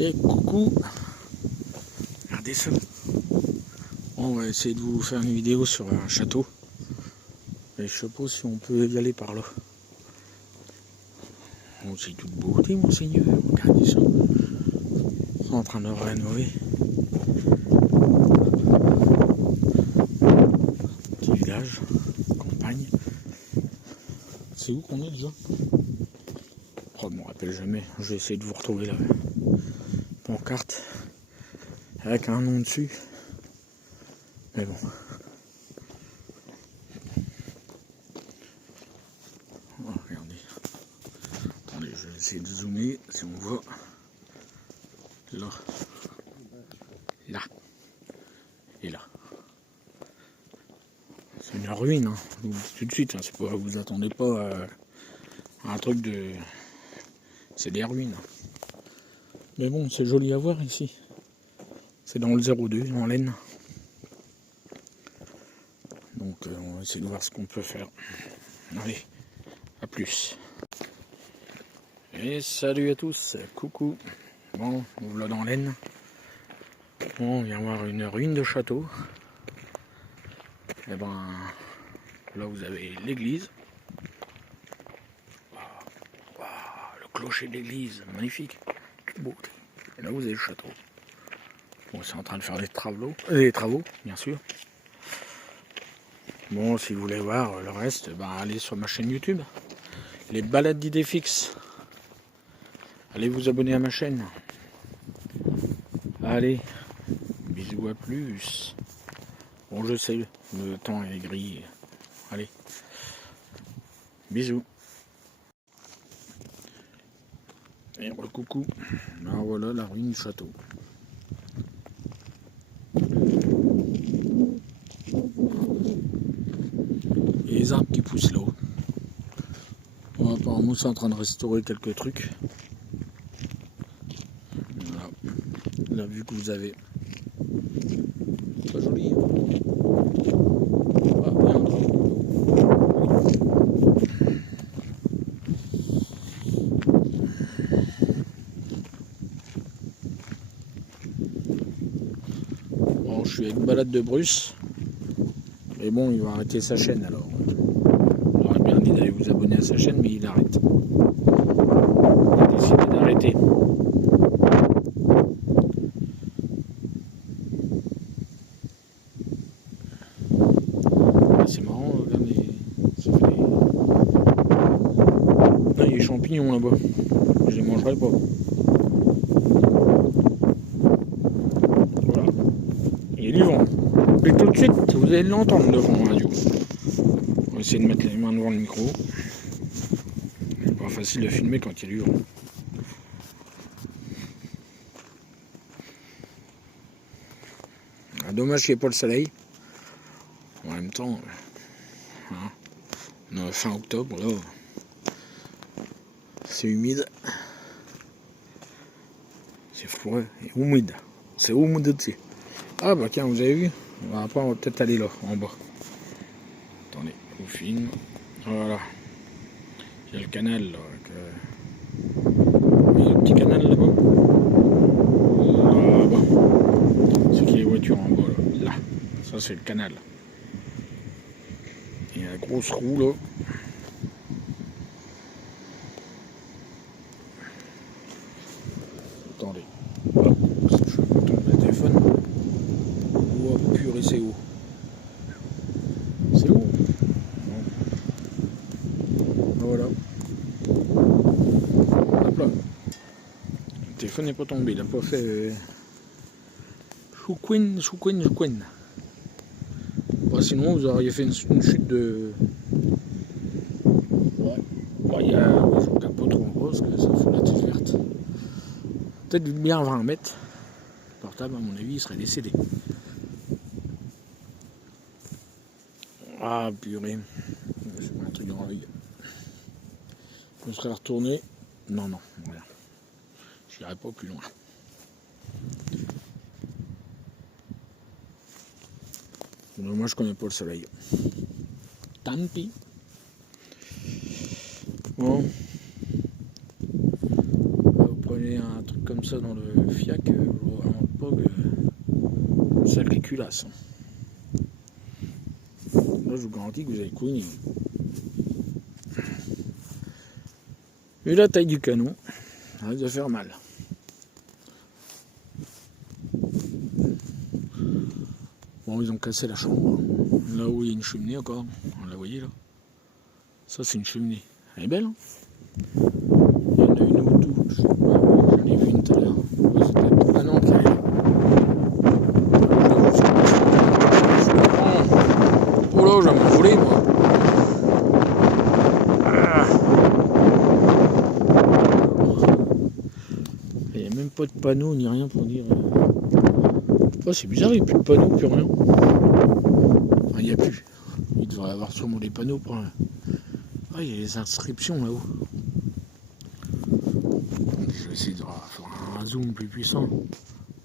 Et coucou, regardez ça. On va essayer de vous faire une vidéo sur un château. Et je sais pas si on peut y aller par là. Oh, c'est toute beauté, monseigneur. Regardez ça. Ils sont en train de rénover. Petit village, campagne. C'est où qu'on est déjà? Oh, je me rappelle jamais. Je vais essayer de vous retrouver la pancarte avec un nom dessus. Mais bon. Oh, regardez. Attendez, je vais essayer de zoomer si on voit. Là. Là. Et là. C'est une ruine, hein. Je vous le dis tout de suite, hein. C'est pas, vous attendez pas à un truc de. C'est des ruines. Mais bon, c'est joli à voir ici. C'est dans le 02, en laine. Donc on va essayer de voir ce qu'on peut faire. Allez, à plus. Et salut à tous, coucou. Bon, on voilà dans l'aine. Bon, on vient voir une ruine de château. Et ben, là vous avez l'église. Wow, le clocher de l'église, magnifique. Beau. Et là vous avez le château. Bon, c'est en train de faire des travaux, bien sûr. Bon, si vous voulez voir le reste, ben, allez sur ma chaîne YouTube. Les balades d'idées fixes. Allez vous abonner à ma chaîne. Allez, bisous, à plus. Bon, je sais, le temps est gris. Allez, bisous. Et coucou. Alors voilà la ruine du château. Et les arbres qui poussent là-haut. Bon, apparemment, c'est en train de restaurer quelques trucs. Voilà. La vue que vous avez. Pas joli. Hein, ah, bien, bon, je suis avec balade de Bruce. Mais bon, il va arrêter sa chaîne alors. J'aurais bien dit d'aller vous abonner à sa chaîne, mais il arrête. Il a décidé d'arrêter. C'est marrant, regardez. Ça fait... Ah, il y a des champignons là-bas. Je les mangerai pas. Voilà. Il y a du vent. Et tout de suite, vous allez l'entendre devant la radio. On va essayer de mettre les mains devant le micro. C'est pas facile de filmer quand il y a du vent. Ah, dommage qu'il n'y ait pas le soleil. En même temps, hein, on est fin octobre, là. C'est humide. C'est froid et humide. C'est humide aussi. Ah bah tiens, vous avez vu? Après, on va peut-être aller là, en bas. Attendez, je vous filme. Voilà. Il y a le canal, là. Il y a le petit canal là-bas. Là-bas. C'est qu'il y a les voitures en bas, là. Là. Ça, c'est le canal. Il y a la grosse roue, là. Attendez. Hop, je tombe le téléphone. Oh, purée, c'est haut. C'est haut. Bon. Voilà. Hop là. Le téléphone n'est pas tombé. Il n'a pas fait... Chouquin. Bah, sinon, vous auriez fait une chute de... Ouais. Bah, il y a... Je regarde pas trop en bas parce que ça fait la tête verte. Peut-être bien 20 mètres. Le portable, à mon avis, il serait décédé. Ah, purée. Je mets un truc dans l'œil. Je serais retourné. Non, voilà. Je n'irai pas plus loin. Donc, moi, je connais pas le soleil. Tant pis. Bon. Vous prenez met un truc comme ça dans le fiac, en POG, sacré culasse. Là, je vous garantis que vous allez couiner. Vu la taille du canon, ça risque de faire mal. Bon, ils ont cassé la chambre. Là où il y a une cheminée encore, on la voyez là. Ça, c'est une cheminée. Elle est belle, hein. Il y en a une au tout. J'en ai vu une tout à l'heure. Ah non, après. Oh là, j'ai m'envolé, moi. Il n'y a même pas de panneau ni rien pour dire. Oh, c'est bizarre, il n'y a plus de panneaux, plus rien. Enfin, il n'y a plus. Il devrait y avoir sûrement des panneaux pour. Ah, il y a les inscriptions là-haut. Je vais essayer de faire un zoom plus puissant. Vous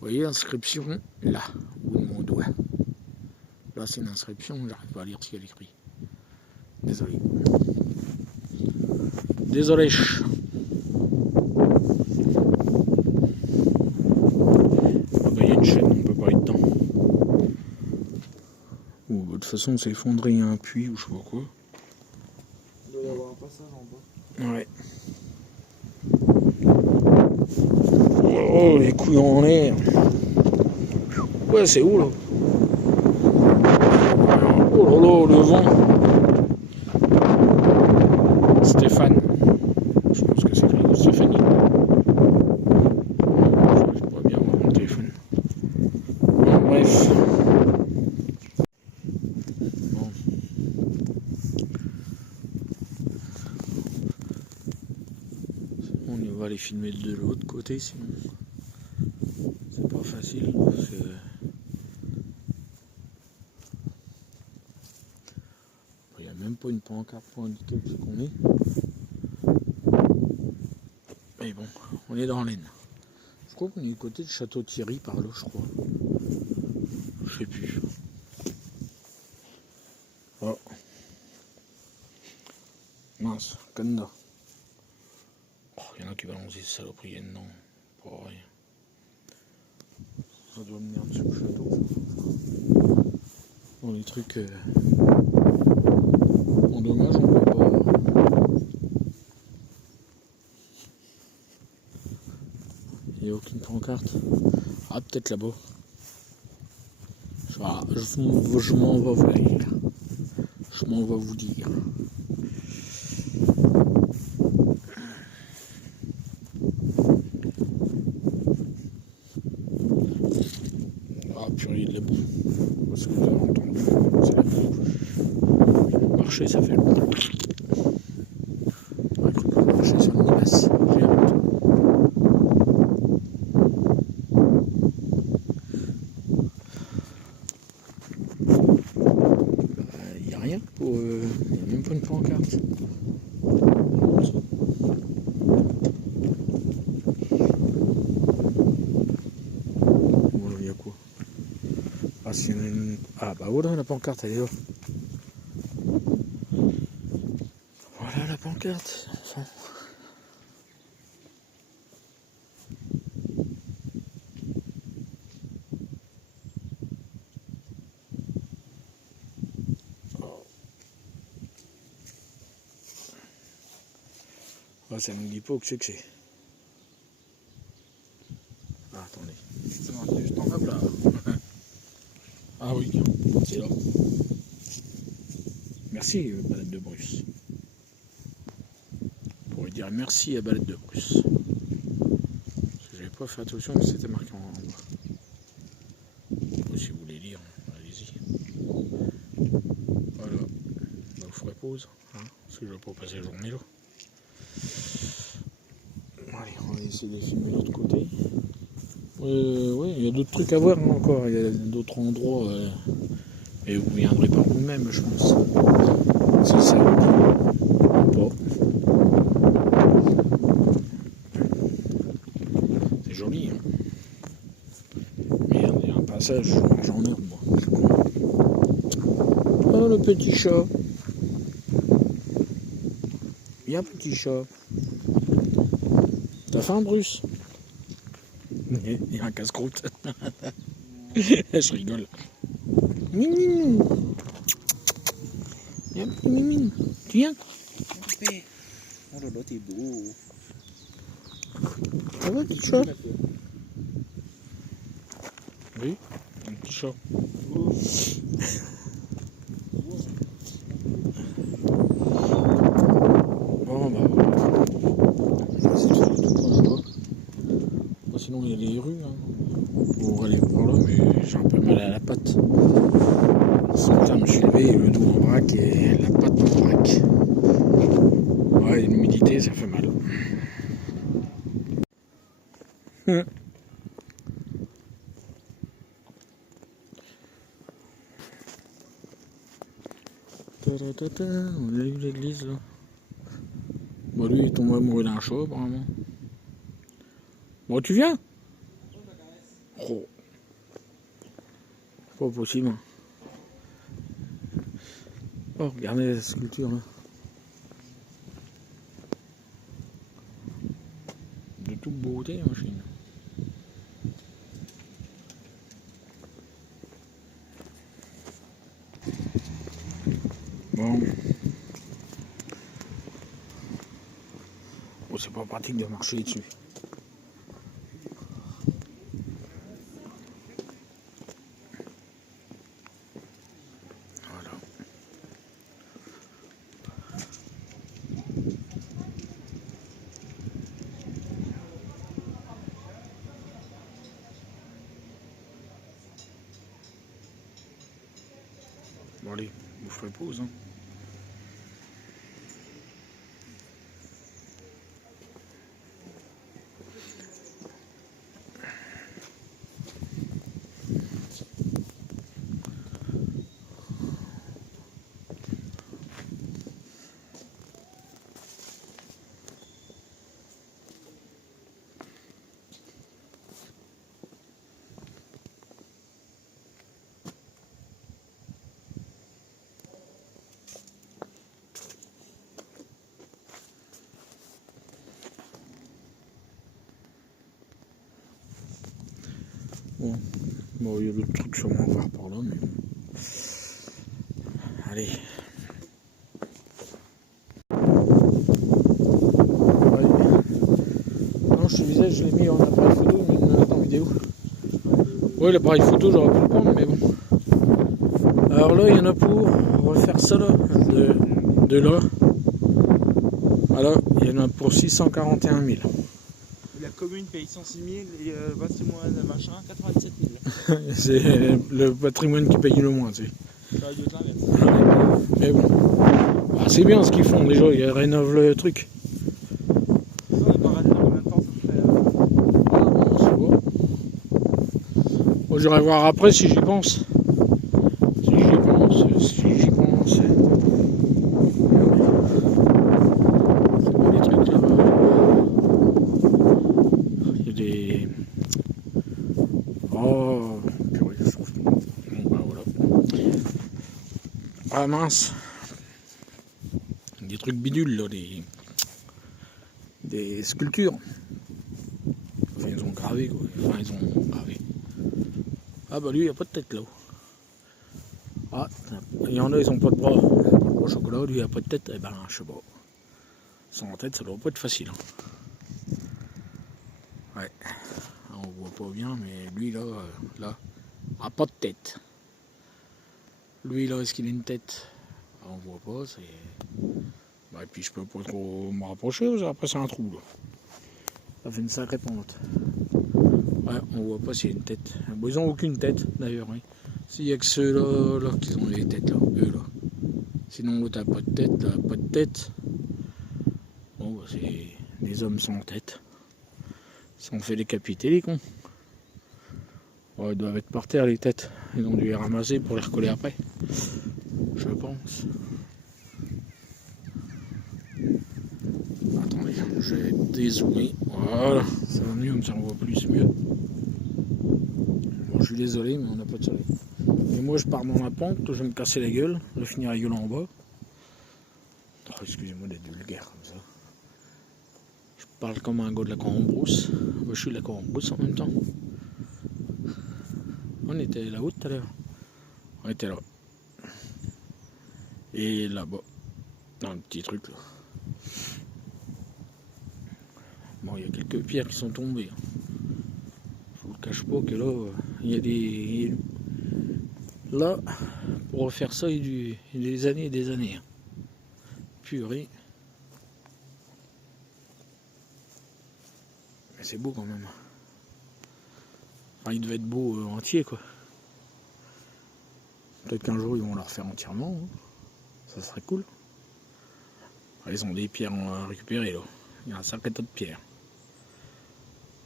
voyez l'inscription là, au bout de mon doigt. Là, c'est une inscription, j'arrive pas à lire ce qu'il y a écrit. Désolé. Désolé. Ah bah, il y a une chaîne, on peut pas aller dedans. Ou de toute façon, on s'est effondré un puits ou je sais pas quoi. Il doit y avoir un passage en bas. Ouais. Oh, les couilles en l'air. Ouais, c'est où là? Oh là là, le vent. Stéphane. Je pense que c'est Stéphanie. Je pourrais bien avoir mon téléphone. Bon, bref. Bon. On va aller filmer de l'autre côté, sinon c'est pas facile. Parce que il n'y a même pas une pancarte pour indiquer où c'est qu'on est. Mais bon, on est dans l'Aisne. Je crois qu'on est du côté de Château-Thierry par là, je crois. Je sais plus. Oh. Mince, Canada. Il y en a qui balancent des saloperies dedans. Pareil. Ça doit mener en dessous du château. Bon, les trucs en dommage, on peut pas. Il n'y a aucune pancarte. Ah, peut-être là-bas. Voilà, je m'en vais vous dire. Je m'en vais vous dire. Ah, purée, de la boue. Parce que vous avez entendu, c'est la boue. Marcher, ça fait longtemps. On va marcher sur une limace. J'ai honte. Il n'y a rien pour. Il n'y a même pas une pancarte. Il y a quoi? Ah, s'il y en a une. Ah, bah voilà, la pancarte, elle est là. Voilà la pancarte, enfin. Ah, ça ne me dit pas où c'est que c'est. Ah, attendez. Ça marche juste en bas là. Ah oui, c'est là. Merci, Balade de Bruce. On pourrait dire merci à Balade de Bruce. Parce que j'avais pas fait attention que c'était marqué en bas. Si vous voulez lire, allez-y. Voilà. Bah, vous ferez pause, hein, parce que je vais pas passer la journée là. Allez, on va essayer de filmer de l'autre côté. Oui, il y a d'autres trucs à voir hein, encore. Il y a d'autres endroits. Et vous viendrez par vous-même, je pense. C'est ça. Pas. C'est joli. Hein. Merde, il y a un passage, j'en ai, moi. Oh, le petit chat. Il y a un petit chat. T'as faim, Bruce? Il y a un casse-croûte. Je rigole. Mimine. Mimine. Tu viens? Oh là là, t'es beau. Ça va, petit chat? Oui, un petit chat. Bon, bah voilà. C'est tout qu'on a pas. Bon, sinon, il y a les rues hein, pour aller par là, mais j'ai un peu mal à la patte. Ce matin, je me suis levé, le dos en vrac et la patte en vrac. Ouais, l'humidité, ça fait mal. On a eu l'église là. Bon, lui il est tombé amoureux d'un chat apparemment. Bon, tu viens? Oh. Pas possible. Hein. Oh, regardez la sculpture là. De toute beauté la machine. Bon. Oh, c'est pas pratique de marcher dessus. Voilà. Bon allez, vous ferez pause. Hein. Bon, il y a d'autres trucs sûrement à voir par là, mais bon. Allez. Ouais. Non, je te disais, je l'ai mis en appareil photo, mais il me l'a en vidéo. Oui, l'appareil photo, j'aurais pu le prendre, mais bon. Alors là, il y en a pour, on va faire ça là, de là. Voilà, il y en a pour 641 000. La commune paye 106 000 et le patrimoine machin 97 000. C'est le patrimoine qui paye le moins, tu sais. J'aurais dû te l'inverser. Mais bon, ah, c'est bien ce qu'ils font déjà, ils rénovent le truc. Ça, on va regarder dans combien de temps ça ferait. Ah bon, c'est beau. Moi j'irai voir après si j'y pense. Si j'y pense. C'est beau les trucs là. Il y a des. Oh, purée, je trouve. Bon, bah voilà. Ah mince. Des trucs bidules là, des sculptures. Enfin, ils ont gravé quoi. Enfin, ils ont gravé. Ah bah lui, il n'y a pas de tête là-haut. Ah, il y en a, ils ont pas de bras. Pas de bras chocolat, lui, il n'y a pas de tête. Eh ben, je sais pas. Sans tête, ça doit pas être facile. Hein. Ouais. On voit pas bien, mais lui là, a pas de tête. Lui là, est-ce qu'il a une tête? On voit pas, c'est. Bah, et puis je peux pas trop me rapprocher, après c'est un trou là. Ça fait une sacrée pente. Ouais, on voit pas s'il y a une tête. Bon, ils ont aucune tête d'ailleurs, oui. S'il y a que ceux-là là, qui ont les têtes là, eux là. Sinon l'autre a pas de tête, là, pas de tête. Bon, bah, c'est des hommes sans tête. Ils sont fait décapiter les cons. Oh, ils doivent être par terre les têtes. Ils ont dû les ramasser pour les recoller après. Je pense. Attendez, je vais dézoomer. Voilà, ça va mieux, comme ça on voit plus mieux. Bon, je suis désolé, mais on n'a pas de soleil. Et moi je pars dans la pente, je vais me casser la gueule, je vais finir la gueule en bas. Oh, excusez-moi d'être vulgaire comme ça. Je parle comme un gars de la Cambrousse. Moi, je suis de la Cambrousse en même temps. On était là-haut tout à l'heure. On était là. Et là-bas, dans le petit truc là. Bon, il y a quelques pierres qui sont tombées. Je vous le cache pas que là, il y a des... Là, pour refaire ça, il y a des années et des années. Purée. Mais c'est beau quand même. Enfin, il devait être beau entier, quoi. Peut-être qu'un jour, ils vont le refaire entièrement. Hein. Ça serait cool. Ils ont des pierres à récupérer, là. Il y a un sacré tas de pierres.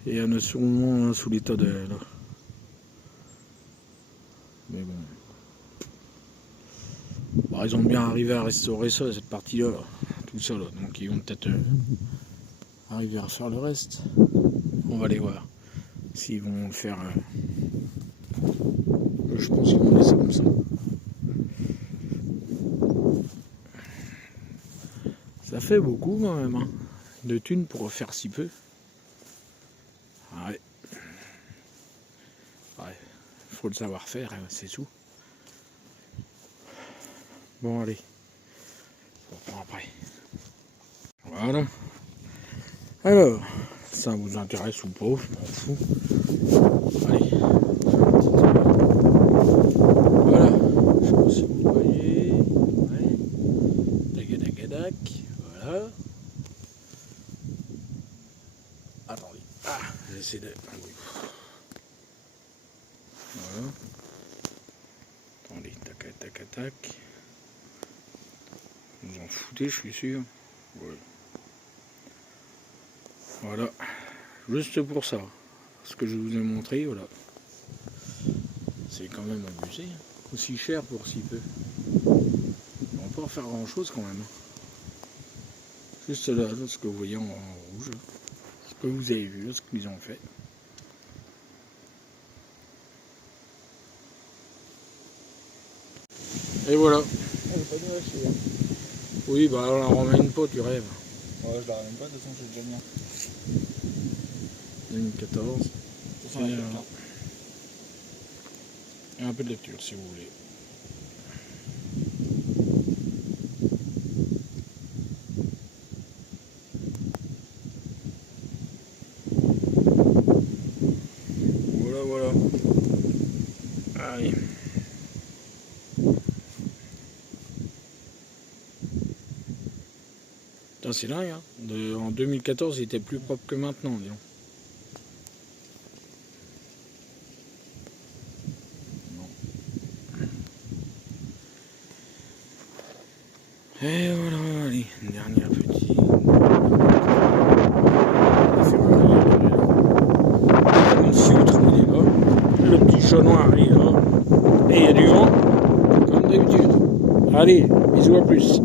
Et il y en a sûrement sous les tas de... Là. Mais bon. Bon, ils ont bien arrivé à restaurer ça, cette partie-là. Tout ça, là. Donc ils vont peut-être arriver à refaire le reste. On va aller voir. S'ils vont le faire... Je pense qu'ils vont laisser comme ça. Ça fait beaucoup quand même, hein, de thunes pour faire si peu. Ouais. Ouais. Faut le savoir faire, c'est tout. Bon, allez. On reprend après. Voilà. Alors, ça vous intéresse ou pas, je m'en fous. Allez. Voilà. Je sais pas si vous voyez. Ouais. Dagadagadac. Voilà. Attendez. Ah, j'essaie de... Voilà. Attendez, tac, tac, tac. Vous en foutez, je suis sûr. Ouais. Voilà. Juste pour ça. Ce que je vous ai montré, voilà. C'est quand même abusé. Aussi cher pour si peu. On va pas faire grand chose quand même. Juste là, ce que vous voyez en rouge. Ce que vous avez vu, ce qu'ils ont fait. Et voilà. Elle est pas de lâcher. Oui, bah on la ramène pas, tu rêves. Ouais, je la ramène pas, de toute façon, j'ai déjà bien. 2014. Et un peu de lecture si vous voulez. Voilà, voilà. Allez. C'est dingue, hein. En 2014, il était plus propre que maintenant, disons. Et voilà, allez, une dernière petite. Si vous trouvez là, le petit chat noir est là. Et il y a du vent, comme d'habitude. Allez, bisous à plus.